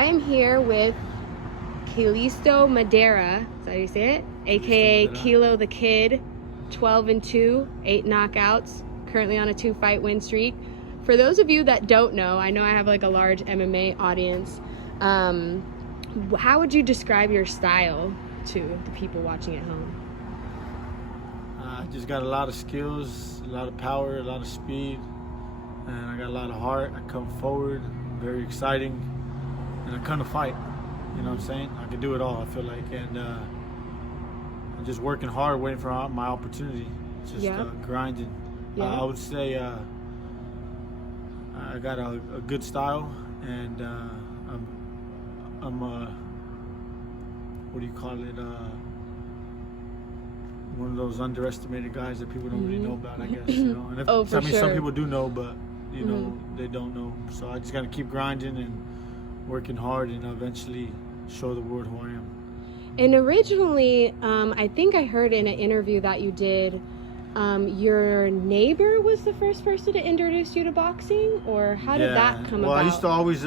I am here with Quilisto Madera, is that how you say it? AKA Kilo the Kid, 12-2, 8 knockouts, currently on a 2-fight win streak. For those of you that don't know, I know I have like a large MMA audience. How would you describe your style to the people watching at home? I just got a lot of skills, a lot of power, a lot of speed, and I got a lot of heart. I come forward, very exciting, and I come to fight. You know what I'm saying? I can do it all, I feel like, and I'm just working hard, waiting for my opportunity, just grinding. I would say I got a good style, and I'm what do you call it? One of those underestimated guys that people don't really know about, I guess. You know, and some people do know, but you know they don't know. So I just got to keep grinding and working hard, and eventually show the world who I am. And originally, I think I heard in an interview that you did, your neighbor was the first person to introduce you to boxing, or how did that come about? Well, I used to always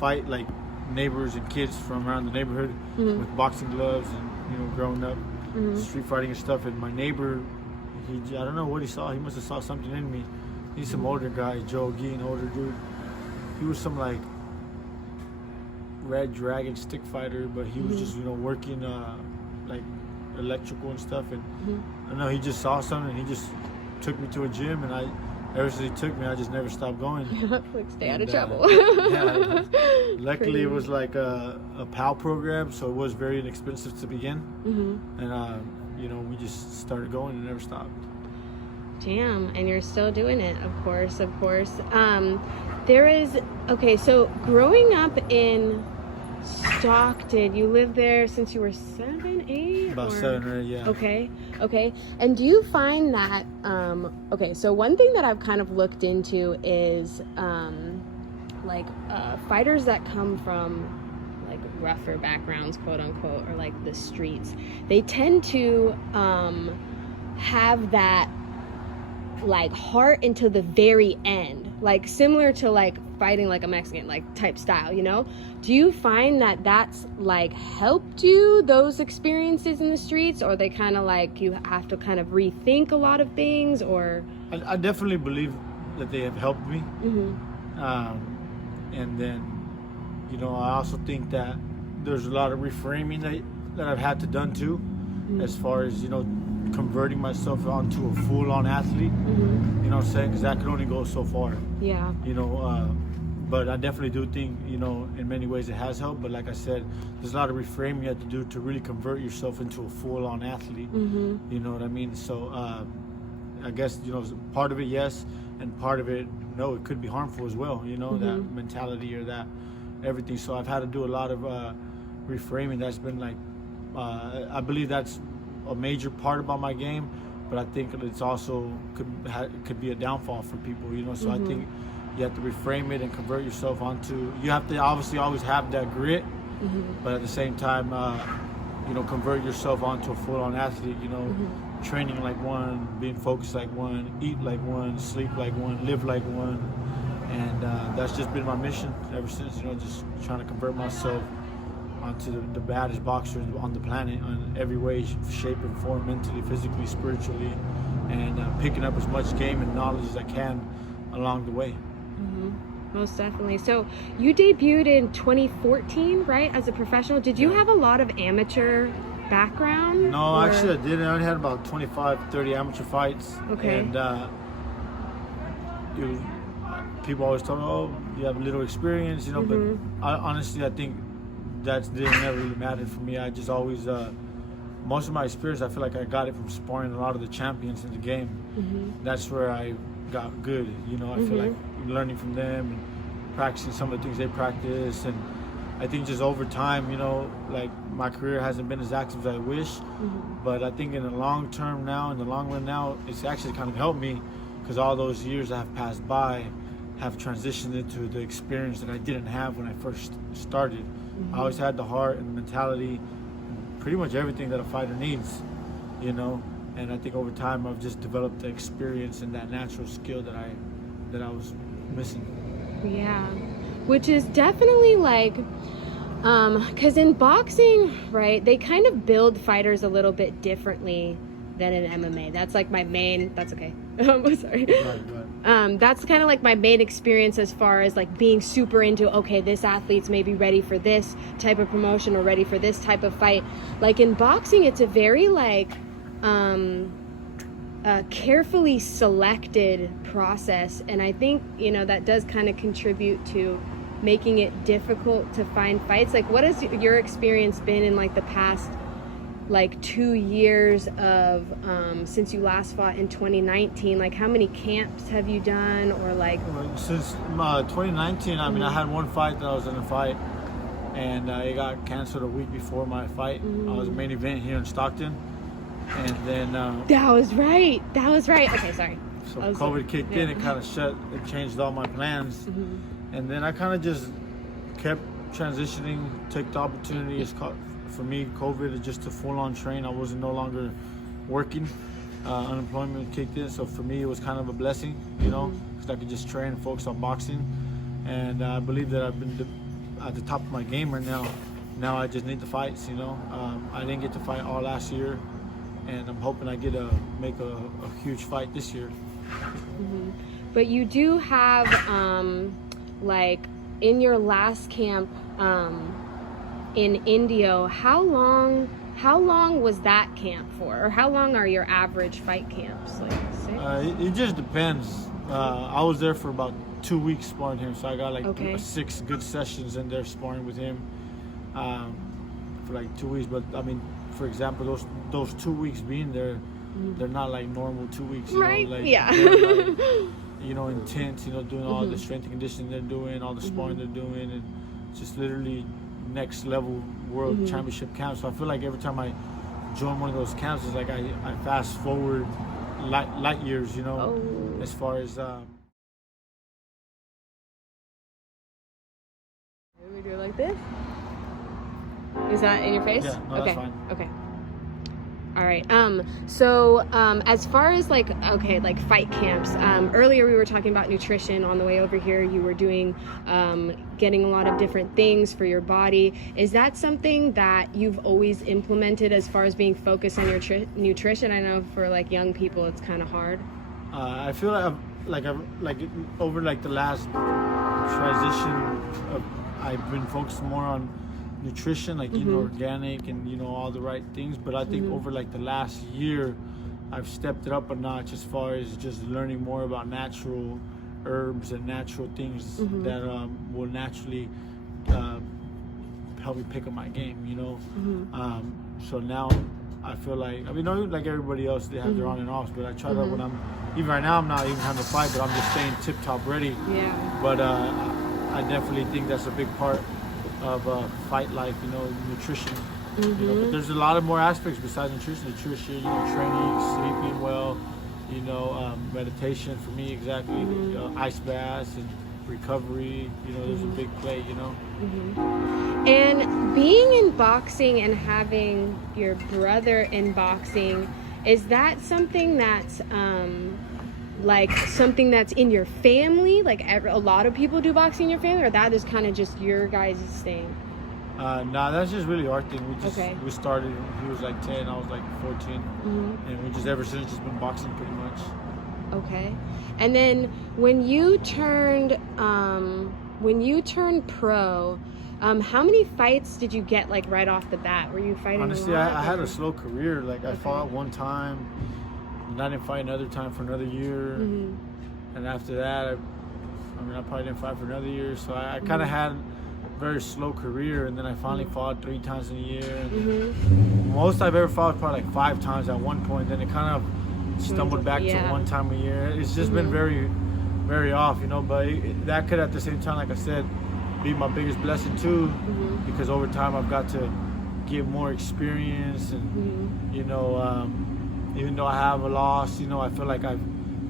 fight like neighbors and kids from around the neighborhood with boxing gloves, and growing up, street fighting and stuff. And my neighbor, I don't know what he saw. He must have saw something in me. He's some older guy, Joe Gee, an older dude. He was some like Red Dragon stick fighter, but he was just working like electrical and stuff. And I don't know, he just saw something, and he just took me to a gym, and ever since he took me, I just never stopped going. Like, stay out of trouble. Luckily, it was like a PAL program, so it was very inexpensive to begin. And we just started going and never stopped. Damn, and you're still doing it, of course. So growing up in Stockton, you lived there since you were 7, 8? About 7 or 8, yeah. Okay. And do you find that, so one thing that I've kind of looked into is, fighters that come from, like, rougher backgrounds, quote unquote, or like the streets, they tend to have that, like, heart into the very end, like similar to like fighting like a Mexican like type style, do you find that that's like helped you, those experiences in the streets, or they kind of like you have to kind of rethink a lot of things? Or I definitely believe that they have helped me. And then I also think that there's a lot of reframing that I've had to done too, as far as converting myself onto a full-on athlete. You know what I'm saying? Because that can only go so far. Yeah. But I definitely do think, in many ways it has helped. But like I said, there's a lot of reframing you have to do to really convert yourself into a full-on athlete. You know what I mean? So I guess, part of it, yes, and part of it, no, it could be harmful as well, that mentality or that everything. So I've had to do a lot of reframing. That's been like, I believe that's a major part about my game, but I think it's also could be a downfall for people, so I think you have to reframe it and convert yourself onto, you have to obviously always have that grit, but at the same time convert yourself onto a full-on athlete, training like one, being focused like one, eat like one, sleep like one, live like one. And that's just been my mission ever since, just trying to convert myself onto the baddest boxers on the planet in every way, shape, and form, mentally, physically, spiritually, and picking up as much game and knowledge as I can along the way. Most definitely. So you debuted in 2014, right, as a professional. Did you have a lot of amateur background? No, actually I didn't. I only had about 25, 30 amateur fights. Okay. And people always tell me, oh, you have little experience, but honestly, I think that didn't never really matter for me. I just always, most of my experience, I feel like I got it from sparring a lot of the champions in the game. That's where I got good, I feel like learning from them and practicing some of the things they practice. And I think just over time, like my career hasn't been as active as I wish, but I think in the long term now, in the long run now, it's actually kind of helped me, because all those years that have passed by have transitioned into the experience that I didn't have when I first started. I always had the heart and the mentality, pretty much everything that a fighter needs, and I think over time I've just developed the experience and that natural skill that I was missing. Yeah. which is definitely like, because in boxing, right, they kind of build fighters a little bit differently than in MMA. That's like my main, that's okay. Sorry. Right. That's kind of like my main experience as far as like being super into, okay, this athlete's maybe ready for this type of promotion or ready for this type of fight. Like in boxing, it's a very like, carefully selected process, and I think, you know, that does kind of contribute to making it difficult to find fights. Like, what has your experience been in like the past like 2 years of since you last fought in 2019? Like, how many camps have you done, or like since 2019? I mean, I had one fight that I was in a fight, and it got canceled a week before my fight. I was a main event here in Stockton. And then that was right. Okay, sorry. So COVID kicked in. It kind of changed all my plans. And then I kind of just kept transitioning, took the opportunity. It's called, for me, COVID is just a full-on train. I was no longer working. Unemployment kicked in, so for me it was kind of a blessing, you know, because I could just train and focus on boxing. And I believe that I've been at the top of my game right now. Now I just need the fights, you know. I didn't get to fight all last year, and I'm hoping I get make a huge fight this year. But you do have like in your last camp in Indio, how long was that camp for, or how long are your average fight camps? Like 6? It just depends. I was there for about 2 weeks sparring him, so I got like 6 good sessions in there sparring with him for like 2 weeks. But I mean, for example, those 2 weeks being there, they're not like normal 2 weeks, you right? know, like, yeah. like, you know, intense, you know, doing all the strength and conditioning they're doing, all the sparring they're doing, and just literally next level world championship camp. So I feel like every time I join one of those camps, it's like I fast forward light years, you know, as far as we do it like this. Is that in your face? Yeah, no, okay. That's fine. Okay. All right. So as far as like, okay, like fight camps, earlier we were talking about nutrition. On the way over here, you were doing, getting a lot of different things for your body. Is that something that you've always implemented as far as being focused on your nutrition? I know for like young people, it's kind of hard. I feel like over like the last transition, I've been focused more on nutrition, like eating organic and, you know, all the right things. But I think over like the last year, I've stepped it up a notch as far as just learning more about natural herbs and natural things that will naturally help me pick up my game, you know. So now I feel like, I mean, like everybody else, they have their on and offs, but I try to, when I'm, even right now, I'm not even having to fight, but I'm just staying tip top ready. Yeah. But I definitely think that's a big part of fight life, you know, nutrition. You know, but there's a lot of more aspects besides nutrition, you know, training, sleeping well, you know, meditation for me, exactly, ice baths and recovery, you know, there's a big play, you know. And being in boxing and having your brother in boxing, is that something that's like something that's in your family? Like a lot of people do boxing in your family, or that is kind of just your guys' thing? Nah, that's just really our thing. We started, he was like 10, I was like 14, and we just ever since just been boxing pretty much. Okay. And then when you turned pro, how many fights did you get like right off the bat? Were you fighting? Honestly, I had a slow career. Like I fought one time, and I didn't fight another time for another year, and after that, I probably didn't fight for another year. So I kind of had a very slow career, and then I finally fought 3 times in a year. And most I've ever fought was probably like 5 times at one point. Then it kind of stumbled back to 1 time a year. It's just been very, very off, you know. But that could, at the same time, like I said, be my biggest blessing too, because over time I've got to get more experience, and you know, even though I have a loss, you know, I feel like I've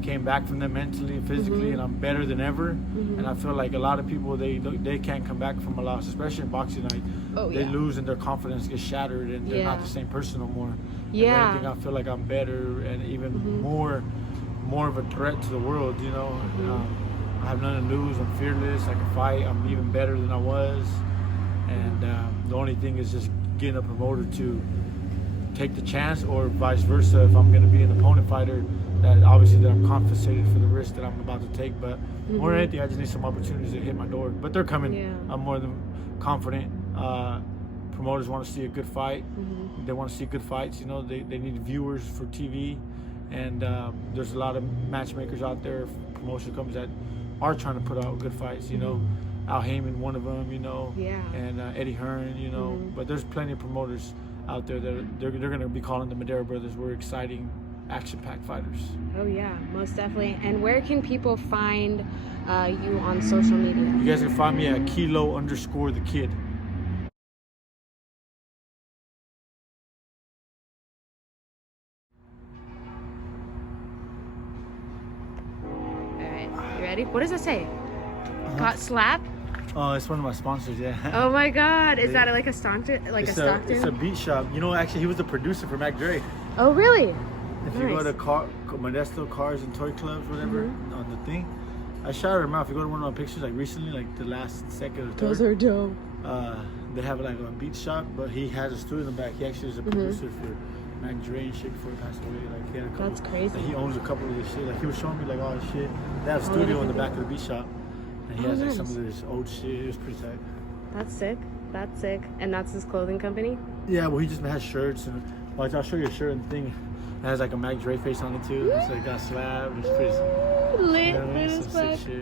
came back from them mentally and physically, and I'm better than ever. And I feel like a lot of people, they can't come back from a loss, especially in boxing. They lose and their confidence gets shattered, and they're not the same person no more. Yeah. If anything, I feel like I'm better and even more of a threat to the world, you know. I have nothing to lose. I'm fearless. I can fight. I'm even better than I was. And the only thing is just getting a promoter to take the chance, or vice versa. If I'm going to be an opponent fighter, that obviously that I'm compensated for the risk that I'm about to take. But more than anything, I just need some opportunities to hit my door. But they're coming. Yeah. I'm more than confident. Promoters want to see a good fight. They want to see good fights. You know, they need viewers for TV. And there's a lot of matchmakers out there, promotion companies that are trying to put out good fights. You know, Al Heyman, one of them. You know, and Eddie Hearn. You know, but there's plenty of promoters out there that they're going to be calling the Madera brothers. We're exciting, action-packed fighters. Oh yeah, most definitely. And where can people find you on social media? You guys can find me at Kilo_the Kid. Ready? What does it say? Got slap? Oh, it's one of my sponsors, yeah. Oh my God! Is that like a Stockton? Like a Stockton? It's a beat shop. You know, actually, he was the producer for Mac Dre. Oh really? If you go to Modesto Cars and Toy Clubs, whatever, on the thing, I shouted him out. If you go to one of my pictures, like recently, like the last second or third. Those are dope. They have like a beat shop, but he has a studio in the back. He actually is a producer for Mac Dre and shit before he passed away. Like he had a couple. That's crazy. Like, he owns a couple of this shit. Like he was showing me like all this shit. They have a studio in the back of the beat shop, and he has like some of this old shit. It was pretty tight. That's sick. That's sick. And that's his clothing company? Yeah, well he just has shirts and like I'll show you a shirt and thing. It has like a Mac Dre face on it too. It's like got slabbed. It's pretty Lit. you know, some sick shit.